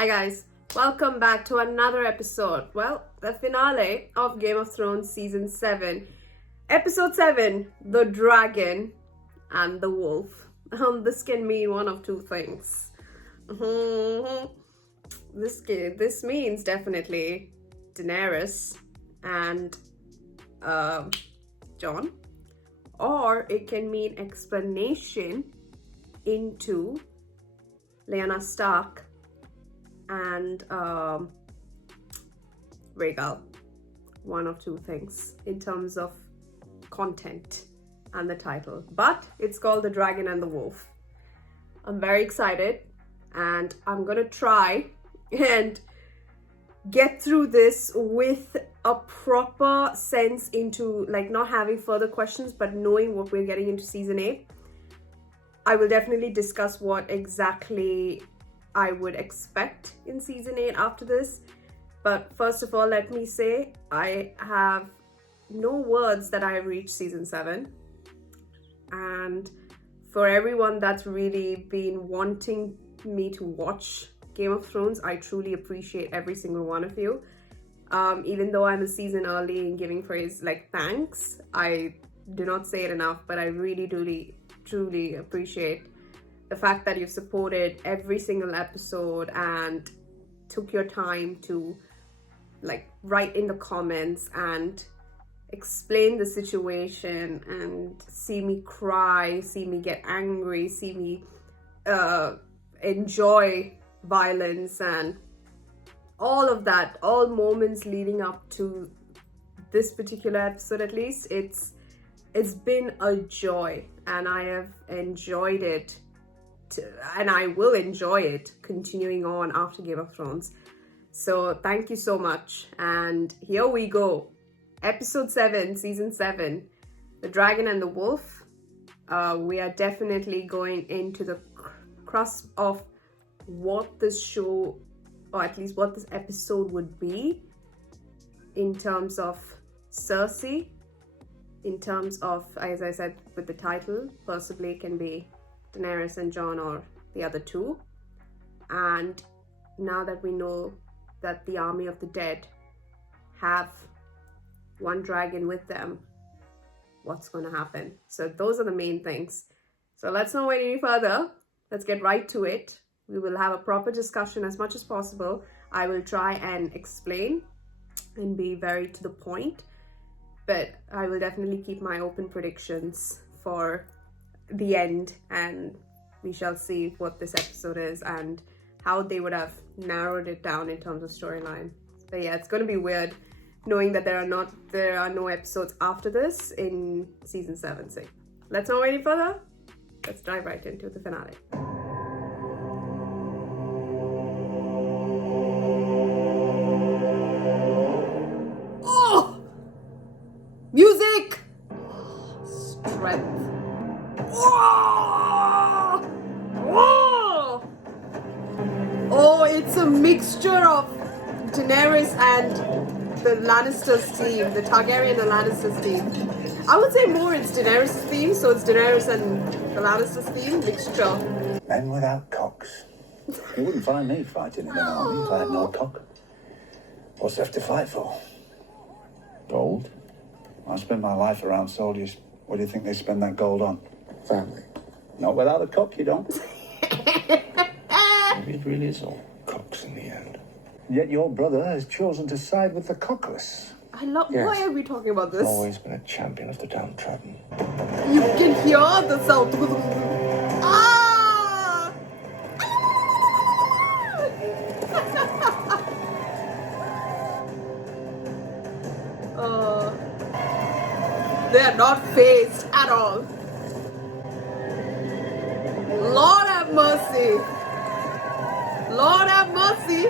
Hi guys, welcome back to another episode. Well, the finale of Game of Thrones Season 7. Episode 7, The Dragon and the Wolf. This can mean one of two things. This means definitely Daenerys and Jon. Or it can mean explanation into Lyanna Stark and Rhaegal. One of two things in terms of content and the title. But it's called The Dragon and the Wolf. I'm very excited and I'm gonna try and get through this with a proper sense into like not having further questions but knowing what we're getting into season 8. I will definitely discuss what exactly I would expect in season 8 after this. But first of all, let me say I have no words that I reached season 7. And for everyone that's really been wanting me to watch Game of Thrones, I truly appreciate every single one of you. Even though I'm a season early in giving praise like thanks, I do not say it enough, but I really truly appreciate the fact that you've supported every single episode and took your time to like write in the comments and explain the situation and see me cry, see me get angry, see me enjoy violence and all of that, all moments leading up to this particular episode. At least it's been a joy and I have enjoyed it and I will enjoy it continuing on after Game of Thrones. So thank you so much, and here we go. Episode 7, Season 7, The Dragon and the Wolf. We are definitely going into the crust of what this show, or at least what this episode would be in terms of Cersei, in terms of, as I said with the title, possibly it can be Daenerys and Jon or the other two. And now that we know that the army of the dead have one dragon with them, what's going to happen? So those are the main things. So let's not wait any further. Let's get right to it. We will have a proper discussion as much as possible. I will try and explain and be very to the point, but I will definitely keep my open predictions for the end, and we shall see what this episode is and how they would have narrowed it down in terms of storyline. But yeah, it's going to be weird knowing that there are no episodes after this in season 7. So let's not wait any further. Let's dive right into the finale. Oh! Music! Strength. Oh! Oh! Oh, it's a mixture of Daenerys and the Lannisters theme, the Targaryen and Lannisters theme. I would say more it's Daenerys' theme, so it's Daenerys and the Lannisters theme mixture. Men without cocks. You wouldn't find me fighting in an army if I had no cock. What's left to fight for? Gold? I spent my life around soldiers. What do you think they spend that gold on? Family. Not without a cock, you don't. Maybe it really is all cocks in the end. Yet your brother has chosen to side with the cockless. I love. Yes. Why are we talking about this? Always been a champion of the downtrodden. You can hear the sound. Ah! They are not phased at all. Lord have mercy. Lord have mercy.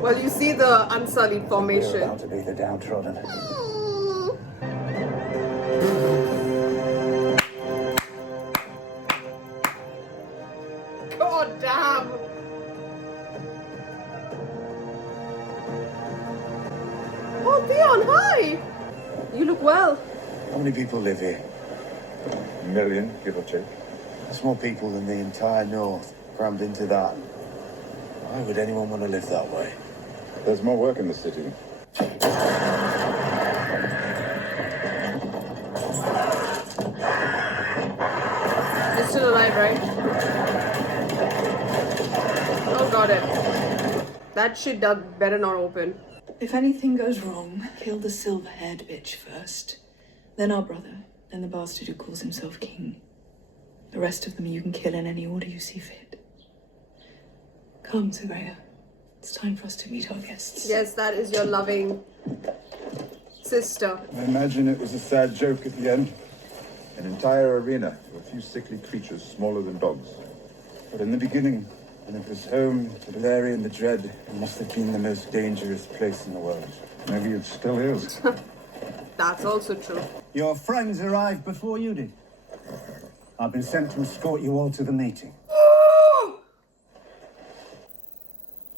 Well, you see the unsullied We're formation. about to be the downtrodden. God damn. Oh, Theon, hi. You look well. How many people live here? A million, give or take. That's more people than the entire North. crammed into that. Why would anyone want to live that way? There's more work in the city. You're still alive, right? Oh, got it. That shit dug better not open. If anything goes wrong, kill the silver-haired bitch first. Then our brother, then the bastard who calls himself king. The rest of them you can kill in any order you see fit. Come, Segreya. It's time for us to meet our guests. Yes, that is your loving sister. I imagine it was a sad joke at the end. An entire arena for a few sickly creatures smaller than dogs. But in the beginning, when it was home to Valerian the Dread, it must have been the most dangerous place in the world. Maybe it still is. That's also true. Your friends arrived before you did. I've been sent to escort you all to the meeting.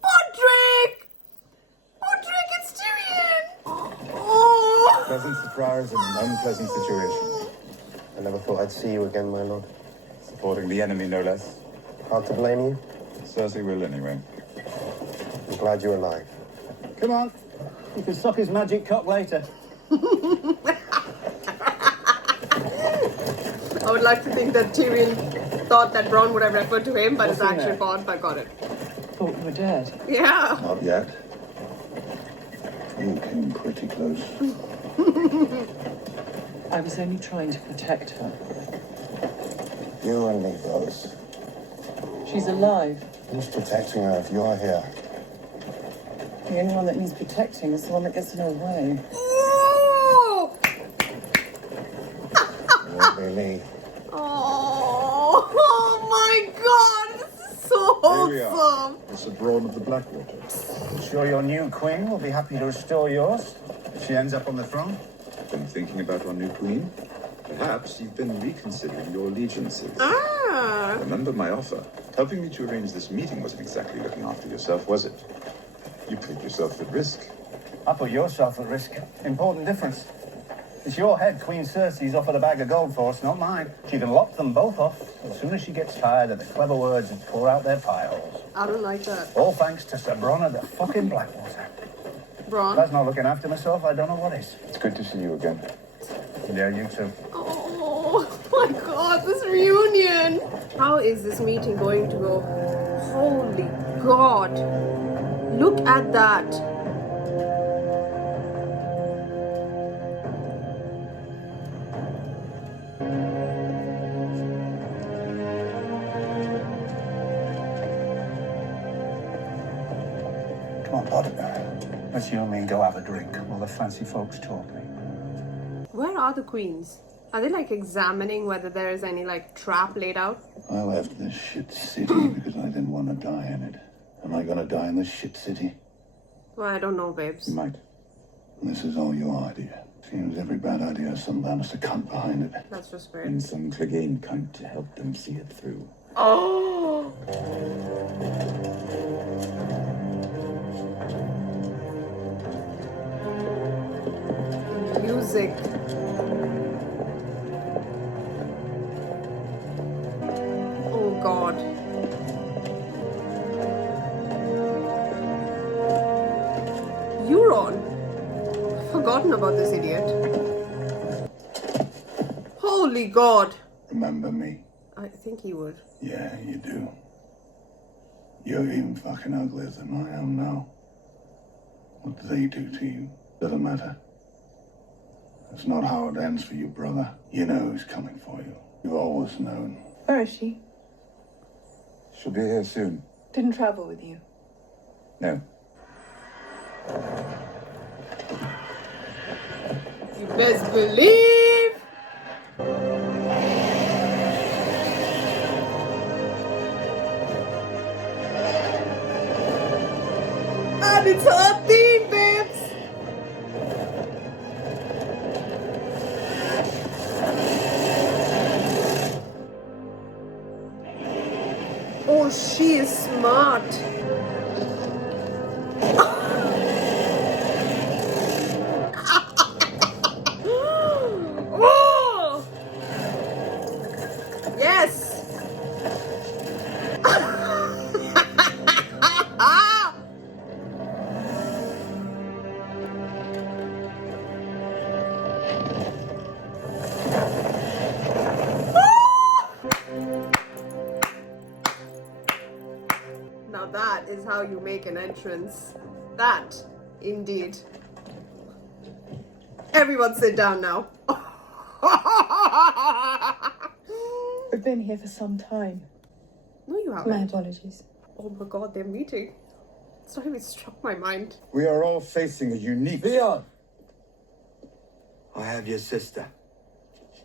Podrick! Podrick, it's Tyrion! Oh! Pleasant surprise and an unpleasant situation. I never thought I'd see you again, my lord. Supporting the enemy, no less. Hard to blame you. Cersei will anyway. I'm glad you're alive. Come on. You can suck his magic cock later. I would like to think that Tyrion thought that Bronn would have referred to him, but it's What's in actually there? Pod, but got it. Thought you were dead. Yeah. Not yet. You came pretty close. I was only trying to protect her. You and me, brothers. She's alive. Who's protecting her if you're here? The only one that needs protecting is the one that gets in her way. Ooh! It won't be me. Oh my god, this is so Here we are. awesome. It's the Brawn of the Blackwater. I'm sure your new queen will be happy to restore yours if she ends up on the throne. Been thinking about our new queen? Perhaps you've been reconsidering your allegiances. Ah. Remember my offer. Helping me to arrange this meeting wasn't exactly looking after yourself, was it? You put yourself at risk. I put yourself at risk. Important difference. It's your head Queen Cersei's offered a bag of gold for us, not mine. She can lock them both off as soon as she gets tired of the clever words and pour out their pie holes. I don't like that. All thanks to Sir Bronn of the fucking Blackwater. If Bronn. that's not looking after myself, I don't know what is. It's good to see you again. Yeah, you too. Oh my god, this reunion! How is this meeting going to go? Holy god! Look at that! Come on, Bud. Let's you and me go have a drink while the fancy folks talk. Where are the queens? Are they like examining whether there is any like trap laid out? I left this shit city because I didn't want to die in it. Am I gonna die in this shit city? Well, I don't know, babes. You might. This is all your idea. Seems every bad idea has some Lannister cunt behind it. That's just weird. And some Clegane cunt to help them see it through. Oh! Music. Oh god. Euron. I've forgotten about this idiot. Holy god. Remember me? I think he would. Yeah, you do. You're even fucking uglier than I am now. What they do to you doesn't matter. It's not how it ends for you, brother. You know who's coming for you. You've always known. Where is she? She'll be here soon. Didn't travel with you. No. You best believe. And it's her theme, babes. Oh, she is smart. Oh! Yes. Now that is how you make an entrance. That, indeed. Everyone sit down now. We've been here for some time. No, you haven't. My apologies. Oh my god, they're meeting. It's not even struck my mind. We are all facing a unique... Leon! I have your sister.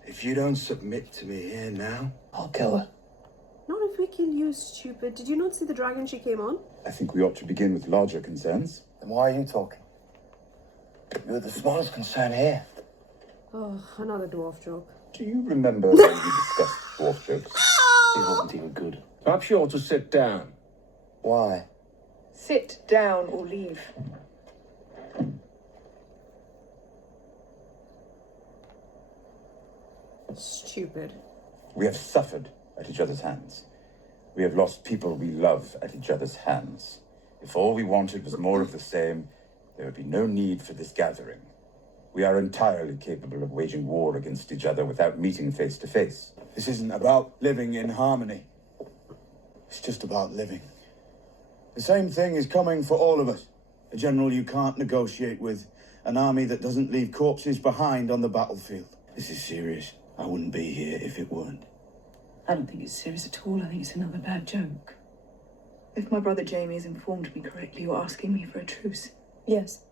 If you don't submit to me here now, I'll kill her. Not if we kill you, stupid. Did you not see the dragon she came on? I think we ought to begin with larger concerns. Then why are you talking? You're the smallest concern here. Oh, another dwarf joke. Do you remember when we discussed dwarf jokes? He wasn't even good. Perhaps you ought to sit down. Why? Sit down or leave. Stupid. We have suffered at each other's hands. We have lost people we love at each other's hands. If all we wanted was more of the same, there would be no need for this gathering. We are entirely capable of waging war against each other without meeting face to face. This isn't about living in harmony. It's just about living. The same thing is coming for all of us. A general you can't negotiate with. An army that doesn't leave corpses behind on the battlefield. This is serious. I wouldn't be here if it weren't. I don't think it's serious at all. I think it's another bad joke. If my brother Jamie has informed me correctly, you're asking me for a truce. Yes.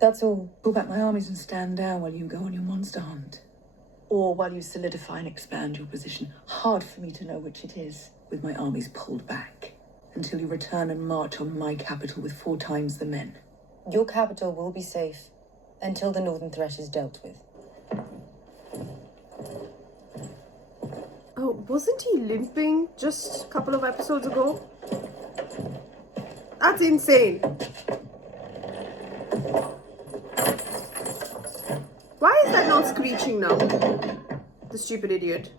That's all. Pull back my armies and stand down while you go on your monster hunt. Or while you solidify and expand your position. Hard for me to know which it is, with my armies pulled back. Until you return and march on my capital with 4 times the men. Your capital will be safe until the Northern Threat is dealt with. Oh, wasn't he limping just a couple of episodes ago? That's insane. Why is that not screeching now? The stupid idiot.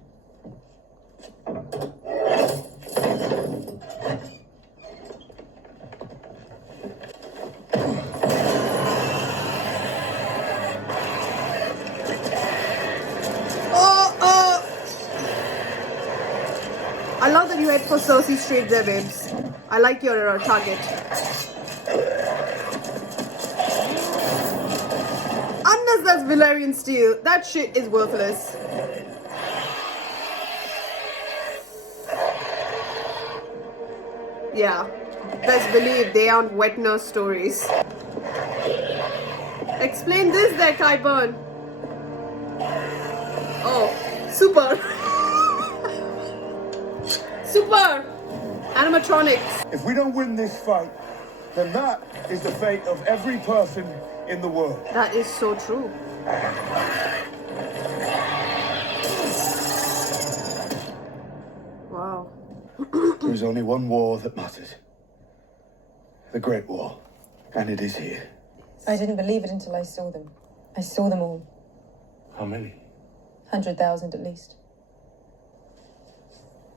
I love that you head for Cersei straight there, babes. I like your target. Unless that's Valyrian steel, that shit is worthless. Yeah, best believe they aren't wet nurse stories. Explain this there, Qyburn. Oh, super. Super! Animatronics. If we don't win this fight, then that is the fate of every person in the world. That is so true. Wow. There is only one war that matters. The Great War. And it is here. I didn't believe it until I saw them. I saw them all. How many? 100,000 at least.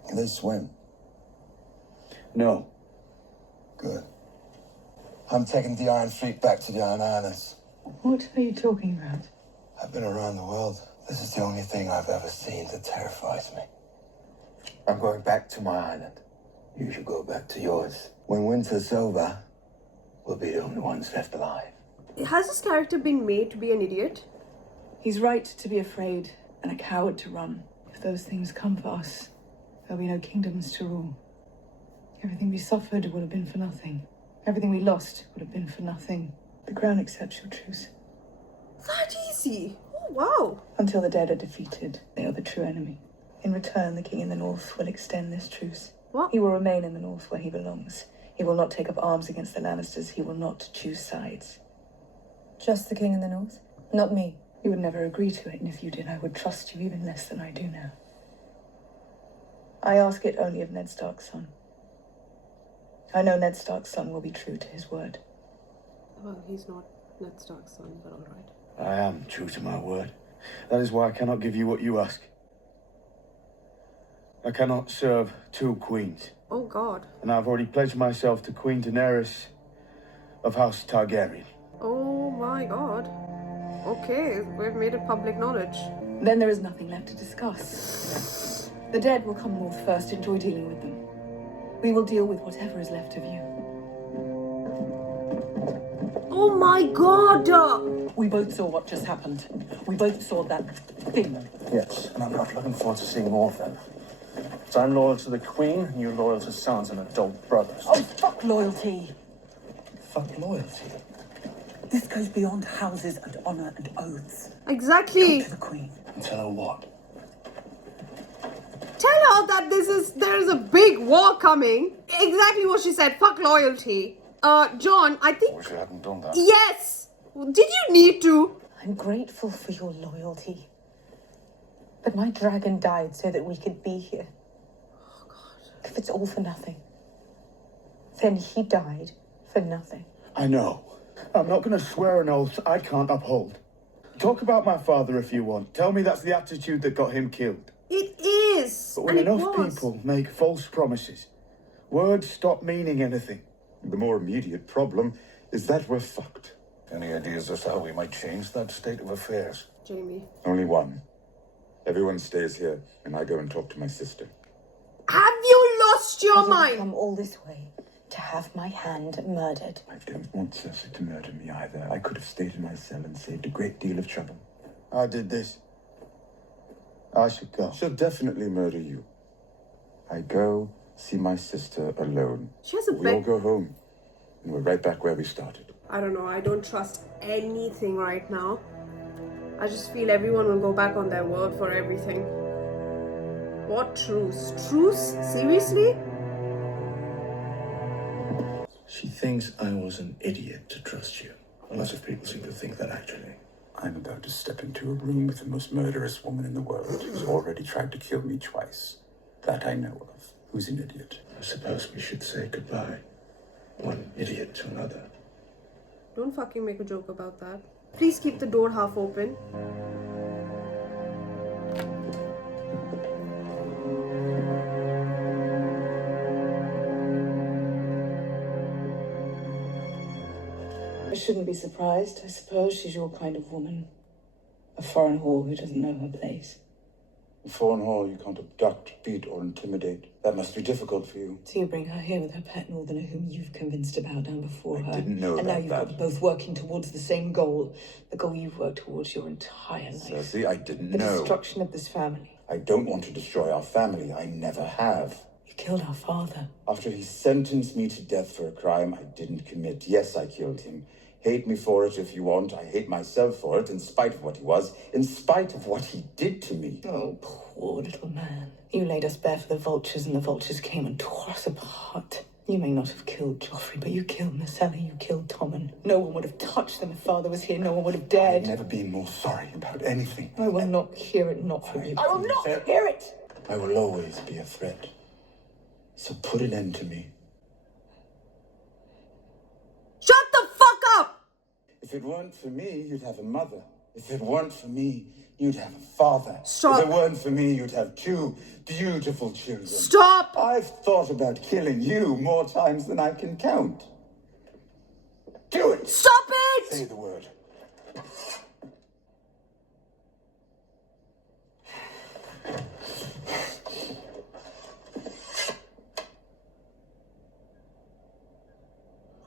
Can they swim? No. Good. I'm taking the Iron Fleet back to the Iron Islands. What are you talking about? I've been around the world. This is the only thing I've ever seen that terrifies me. I'm going back to my island. You should go back to yours. When winter's over, we'll be the only ones left alive. Has this character been made to be an idiot? He's right to be afraid and a coward to run. If those things come for us, there'll be no kingdoms to rule. Everything we suffered would have been for nothing. Everything we lost would have been for nothing. The crown accepts your truce. That easy. Oh, wow. Until the dead are defeated, they are the true enemy. In return, the king in the north will extend this truce. What? He will remain in the north where he belongs. He will not take up arms against the Lannisters. He will not choose sides. Just the king in the north? Not me. You would never agree to it, and if you did, I would trust you even less than I do now. I ask it only of Ned Stark's son. I know Ned Stark's son will be true to his word. Well, he's not Ned Stark's son, but alright. I am true to my word. That is why I cannot give you what you ask. I cannot serve 2 queens. Oh, God. And I've already pledged myself to Queen Daenerys of House Targaryen. Oh, my God. Okay, we've made it public knowledge. Then there is nothing left to discuss. The dead will come north first. Enjoy dealing with them. We will deal with whatever is left of you. Oh my god! We both saw what just happened. We both saw that thing. Yes, and I'm not looking forward to seeing more of them. So I'm loyal to the Queen, and you're loyal to sons and adult brothers. Oh, fuck loyalty. Fuck loyalty. This goes beyond houses and honour and oaths. Exactly. Go to the Queen. And tell her what? Tell her that there is a big war coming. Exactly what she said. Fuck loyalty. John, I think... Wish I hadn't done that. Yes! Did you need to? I'm grateful for your loyalty. But my dragon died so that we could be here. Oh, God. If it's all for nothing, then he died for nothing. I know. I'm not going to swear an oath I can't uphold. Talk about my father if you want. Tell me that's the attitude that got him killed. It is. But when and enough people make false promises, words stop meaning anything. The more immediate problem is that we're fucked. Any ideas as to how we might change that state of affairs? Jamie. Only one. Everyone stays here, and I go and talk to my sister. Have you lost I your didn't mind? come all this way to have my hand murdered. I don't want Cersei to murder me either. I could have stayed in my cell and saved a great deal of trouble. I did this. I should go. She'll definitely murder you. I go see my sister alone. She has a We all bed. go home, and we're right back where we started. I don't know. I don't trust anything right now. I just feel everyone will go back on their word for everything. What truce? Truce? Seriously? She thinks I was an idiot to trust you. A lot of people seem to think that, actually. I'm about to step into a room with the most murderous woman in the world who's already tried to kill me twice. That I know of. Who's an idiot? I suppose we should say goodbye. One idiot to another. Don't fucking make a joke about that. Please keep the door half open. I shouldn't be surprised. I suppose she's your kind of woman. A foreign whore who doesn't know her place. In foreign hall, you can't abduct, beat, or intimidate. That must be difficult for you. So you bring her here with her pet northerner whom you've convinced to bow down before her. I didn't know and now about you've that. got both working towards the same goal. The goal you've worked towards your entire life. Cersei, I didn't The know. destruction of this family. I don't want to destroy our family. I never have. You killed our father. After he sentenced me to death for a crime I didn't commit. Yes, I killed him. Hate me for it if you want. I hate myself for it, in spite of what he was, in spite of what he did to me. Oh, poor little man. You laid us bare for the vultures, and the vultures came and tore us apart. You may not have killed Joffrey, but you killed Marcella, you killed Tommen. No one would have touched them if father was here. No one would have dared. I've never been more sorry about anything. I will not hear it, not from you. I will not hear it! I will always be a threat. So put an end to me. Shut the fuck up! If it weren't for me, you'd have a mother. If it weren't for me, you'd have a father. Stop. If it weren't for me, you'd have two beautiful children. Stop! I've thought about killing you more times than I can count. Do it! Stop Say it! the word.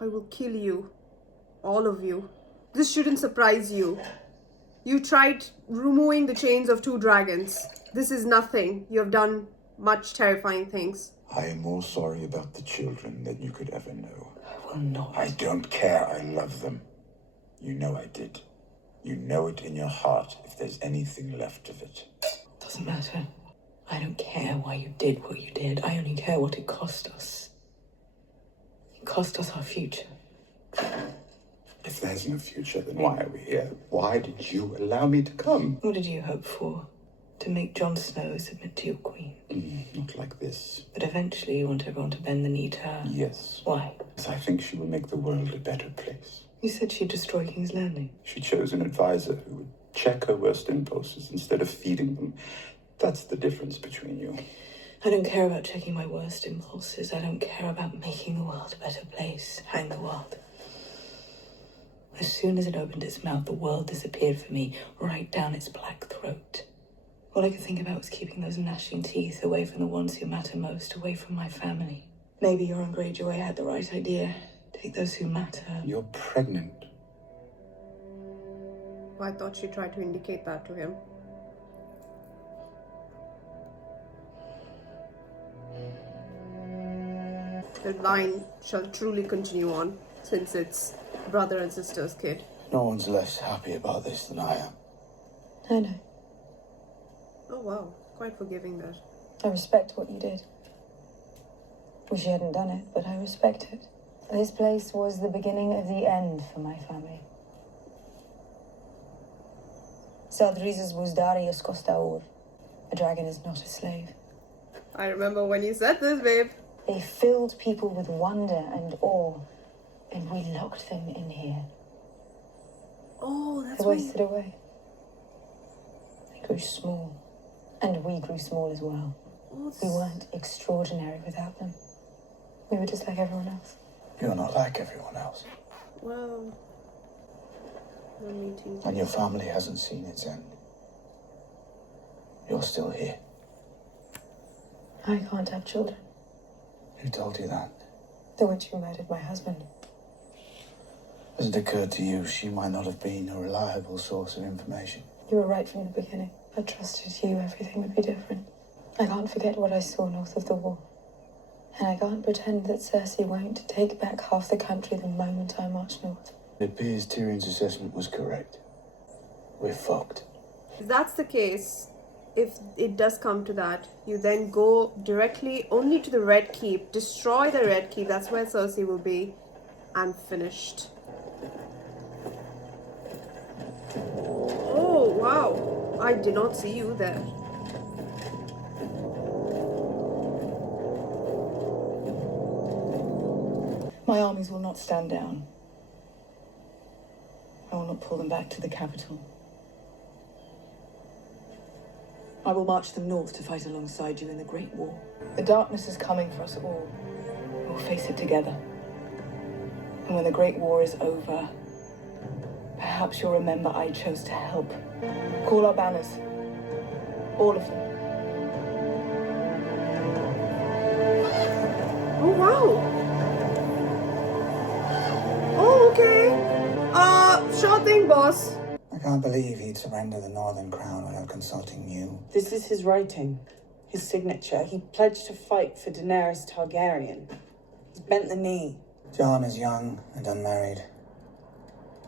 I will kill you. All of you. This shouldn't surprise you. You tried removing the chains of 2 dragons. This is nothing. You have done much terrifying things. I am more sorry about the children than you could ever know. I will not. I don't care. I love them. You know I did. You know it in your heart if there's anything left of it. Doesn't matter. I don't care why you did what you did. I only care what it cost us. It cost us our future. If there's no future, then why are we here? Why did you allow me to come? What did you hope for? To make Jon Snow submit to your queen? Not like this. But eventually you want everyone to bend the knee to her. Yes. Why? Because I think she will make the world a better place. You said she'd destroy King's Landing. She chose an advisor who would check her worst impulses instead of feeding them. That's the difference between you. I don't care about checking my worst impulses. I don't care about making the world a better place. Hang the world. As soon as it opened its mouth, the world disappeared for me, right down its black throat. All I could think about was keeping those gnashing teeth away from the ones who matter most, away from my family. Maybe Euron Greyjoy had the right idea. Take those who matter. You're pregnant. I thought she tried to indicate that to him. The line shall truly continue on, since it's brother and sister's kid. No one's less happy about this than I am. I know. Oh wow, quite forgiving there. I respect what you did. Wish you hadn't done it, but I respect it. This place was the beginning of the end for my family. Sadrizes Buzdarius Costaur. A dragon is not a slave. I remember when you said this, babe. They filled people with wonder and awe, and we locked them in here. Oh, that's They why. wasted away. They grew small, and we grew small as well. Oh, We weren't extraordinary without them. We were just like everyone else. You're not like everyone else. well, the meeting. And your family hasn't seen its end. You're still here. I can't have children. Who told you that? The witch who murdered my husband. Has it occurred to you she might not have been a reliable source of information? You were right from the beginning. I trusted you, everything would be different. I can't forget what I saw north of the wall. And I can't pretend that Cersei won't take back half the country the moment I march north. It appears Tyrion's assessment was correct. We're fucked. If that's the case, if it does come to that, you then go directly only to the Red Keep, destroy the Red Keep, that's where Cersei will be, and finished. Oh, wow. I did not see you there. My armies will not stand down. I will not pull them back to the capital. I will march them north to fight alongside you in the Great War. The darkness is coming for us all. We'll face it together. And when the Great War is over, perhaps you'll remember I chose to help. Call our banners. All of them. Oh, wow. Oh, okay. Sure thing, boss. I can't believe he'd surrender the Northern Crown without consulting you. This is his writing, his signature. He pledged to fight for Daenerys Targaryen. He's bent the knee. Jon is young and unmarried.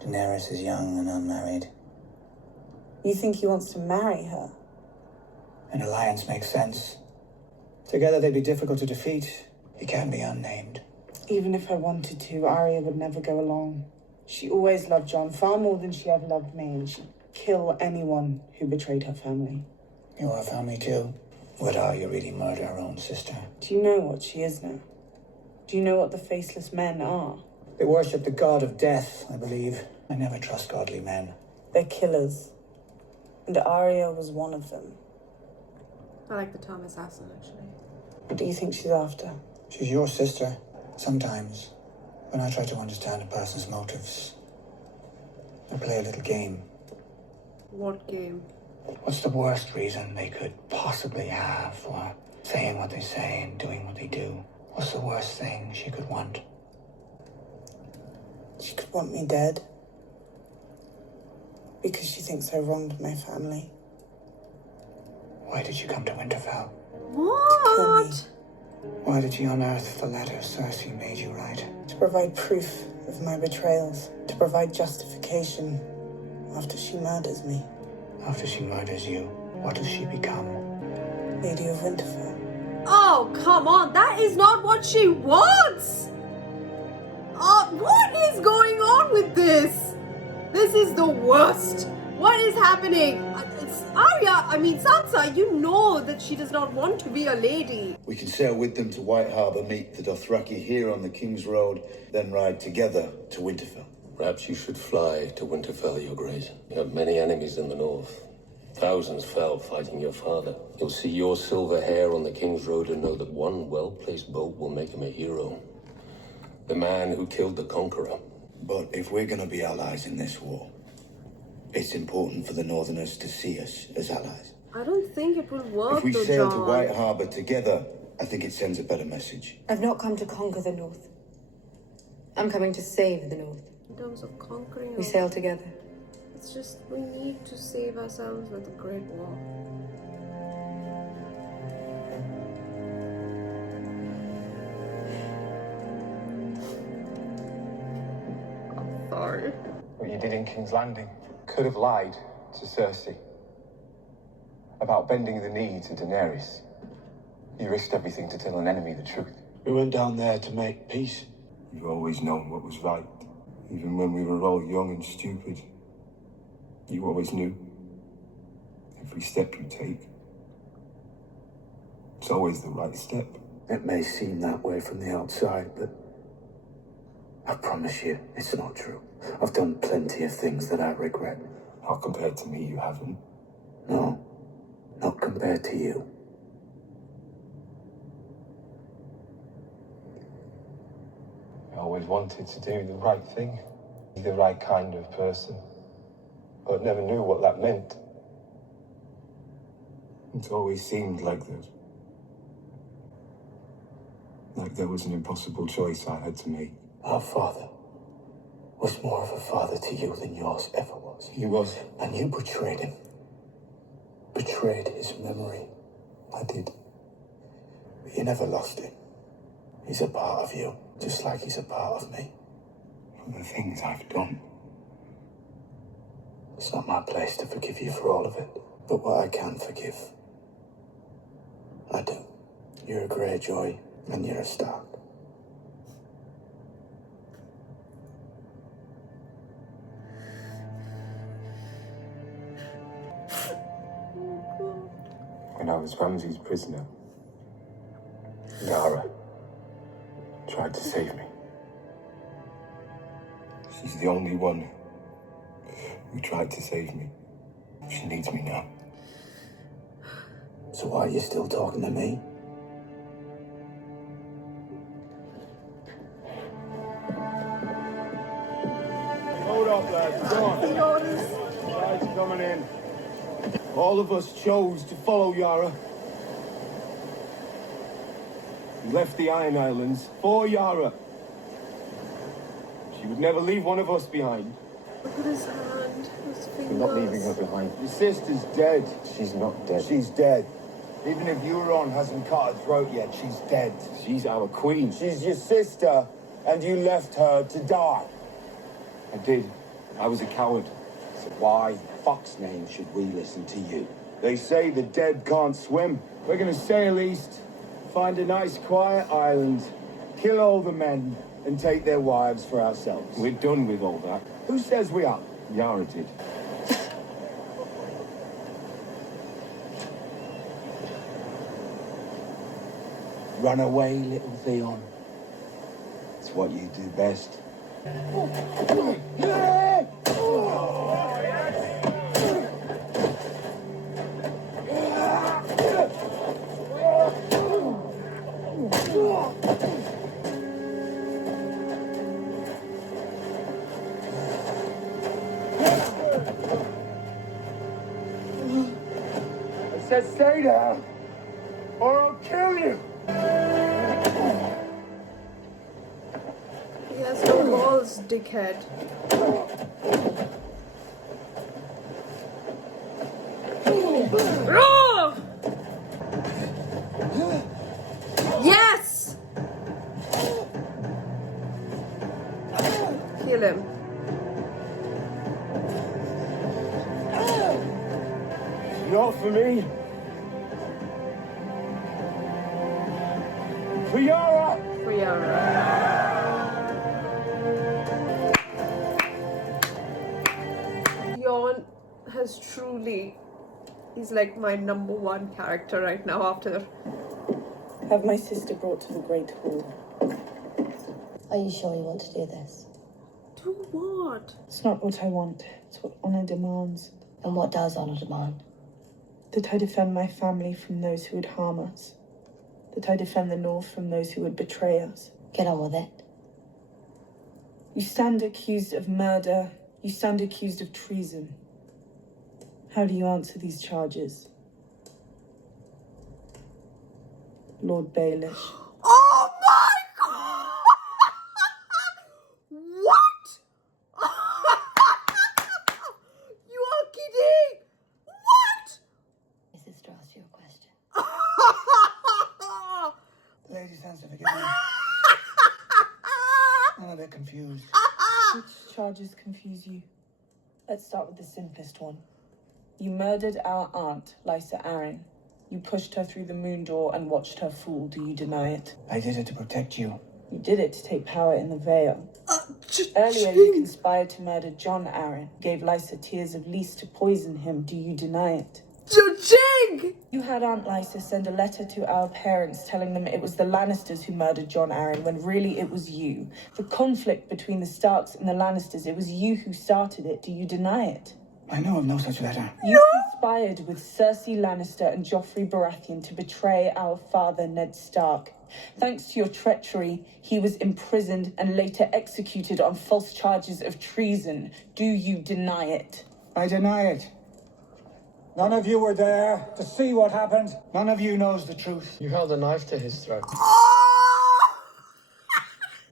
Daenerys is young and unmarried. You think he wants to marry her? An alliance makes sense. Together they'd be difficult to defeat. He can be unnamed. Even if I wanted to, Arya would never go along. She always loved Jon far more than she ever loved me, and she'd kill anyone who betrayed her family. Your family too? Would Arya really murder her own sister? Do you know what she is now? Do you know what the faceless men are? They worship the god of death, I believe. I never trust godly men. They're killers. And Arya was one of them. I like the term assassin, actually. What do you think she's after? She's your sister. Sometimes, when I try to understand a person's motives, I play a little game. What game? What's the worst reason they could possibly have for saying what they say and doing what they do? What's the worst thing she could want? She could want me dead. Because she thinks I wronged my family. Why did you come to Winterfell? Kill me. What? Why did you unearth the letter Cersei made you write? To provide proof of my betrayals. To provide justification after she murders me. After she murders you, what does she become? Lady of Winterfell. Oh, come on. That is not what she wants. What is going on with this? This is the worst. What is happening? It's Sansa, you know that she does not want to be a lady. We can sail with them to White Harbour, meet the Dothraki here on the King's Road, then ride together to Winterfell. Perhaps you should fly to Winterfell, Your Grace. You have many enemies in the north. Thousands fell fighting your father. You'll see your silver hair on the King's Road and know that one well-placed bolt will make him a hero. The man who killed the Conqueror. But if we're going to be allies in this war, it's important for the Northerners to see us as allies. I don't think it will work, If we though, sail John. to White Harbour together, I think it sends a better message. I've not come to conquer the North. I'm coming to save the North. In terms of conquering, We sail together. it's just we need to save ourselves with a great war. I'm sorry. What you did in King's Landing could have lied to Cersei about bending the knee to Daenerys. You risked everything to tell an enemy the truth. We went down there to make peace. You've always known what was right, even when we were all young and stupid. You always knew. Every step you take, it's always the right step. It may seem that way from the outside, but I promise you, it's not true. I've done plenty of things that I regret. Not compared to me, you haven't. No, not compared to you. I always wanted to do the right thing, be the right kind of person, but never knew what that meant. It's always seemed like there was an impossible choice I had to make. Our father was more of a father to you than yours ever was. He was. And you betrayed him. Betrayed his memory. I did. But you never lost him. He's a part of you, just like he's a part of me. For the things I've done. It's not my place to forgive you for all of it. But what I can forgive, I do. You're a Greyjoy, and you're a Stark. When I was Ramsay's prisoner, Yara tried to save me. She's the only one who tried to save me. She needs me now. So why are you still talking to me? Hold up, lads. Come on. Guys coming in. All of us chose to follow Yara. We left the Iron Islands for Yara. She would never leave one of us behind. Look at his hand, his fingers. We're not leaving her behind. Your sister's dead. She's not dead. She's dead. Even if Euron hasn't cut her throat yet, she's dead. She's our queen. She's your sister, and you left her to die. I did. I was a coward. So why, fuck's name, should we listen to you? They say the dead can't swim. We're gonna sail east, find a nice quiet island, kill all the men, and take their wives for ourselves. We're done with all that. Who says we are? Yara did. Run away, little Theon. It's what you do best. I said stay down, or I'll kill you. He has no balls, dickhead. Oh! Yes! Kill him. Not for me. For Yara! For Yara. Jon has truly... He's like my number one character right now after... Have my sister brought to the Great Hall. Are you sure you want to do this? Do what? It's not what I want. It's what honor demands. And what does honor demand? That I defend my family from those who would harm us. That I defend the North from those who would betray us. Get on with it. You stand accused of murder. You stand accused of treason. How do you answer these charges? Lord Baelish. Oh my god! What? You are kidding! What? My sister asked you a question. Lady Sansa, forgive me. I'm a bit confused. Which charges confuse you? Let's start with the simplest one. You murdered our aunt, Lysa Arryn. You pushed her through the moon door and watched her fall. Do you deny it? I did it to protect you. You did it to take power in the Vale. Earlier, you conspired to murder John Arryn. Gave Lysa tears of Lys to poison him. Do you deny it? Jing! You had Aunt Lysa send a letter to our parents telling them it was the Lannisters who murdered John Arryn, when really it was you. The conflict between the Starks and the Lannisters, it was you who started it. Do you deny it? I know of no such letter. You conspired with Cersei Lannister and Joffrey Baratheon to betray our father, Ned Stark. Thanks to your treachery, he was imprisoned and later executed on false charges of treason. Do you deny it? I deny it. None of you were there to see what happened. None of you knows the truth. You held a knife to his throat.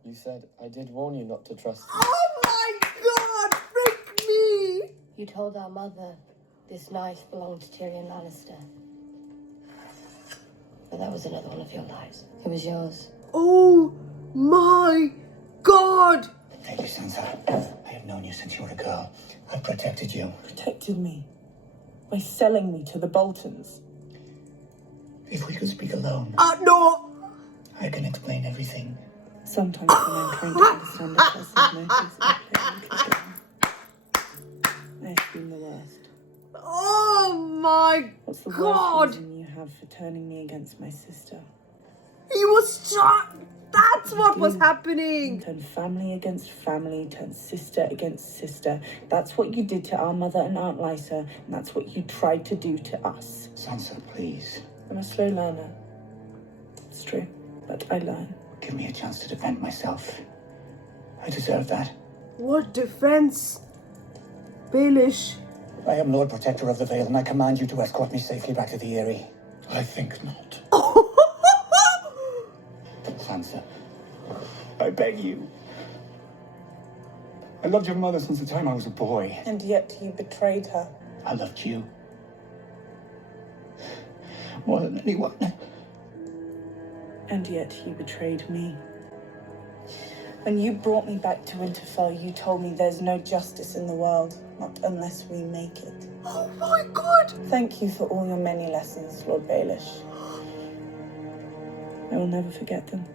You said, I did warn you not to trust me. Oh my god! Frick me! You told our mother this knife belonged to Tyrion Lannister. But that was another one of your lies. It was yours. Oh my god! Lady Sansa, I have known you since you were a girl. I've protected you. Protected me? By selling me to the Boltons? If we could speak alone. No! I can explain everything. Sometimes when I'm trying to understand a person's motives, I play I've been the worst. Oh my What's the god! worst reason you have for turning me against my sister? He was shot! That's what was happening! Turn family against family, turn sister against sister. That's what you did to our mother and Aunt Lysa, and that's what you tried to do to us. Sansa, please. I'm a slow learner. It's true, but I learn. Give me a chance to defend myself. I deserve that. What defense? Baelish. I am Lord Protector of the Vale, and I command you to escort me safely back to the Eyrie. I think not. Sansa, I beg you. I loved your mother since the time I was a boy. And yet you betrayed her. I loved you. More than anyone. And yet you betrayed me. When you brought me back to Winterfell, you told me there's no justice in the world, not unless we make it. Oh my god! Thank you for all your many lessons, Lord Baelish. I will never forget them.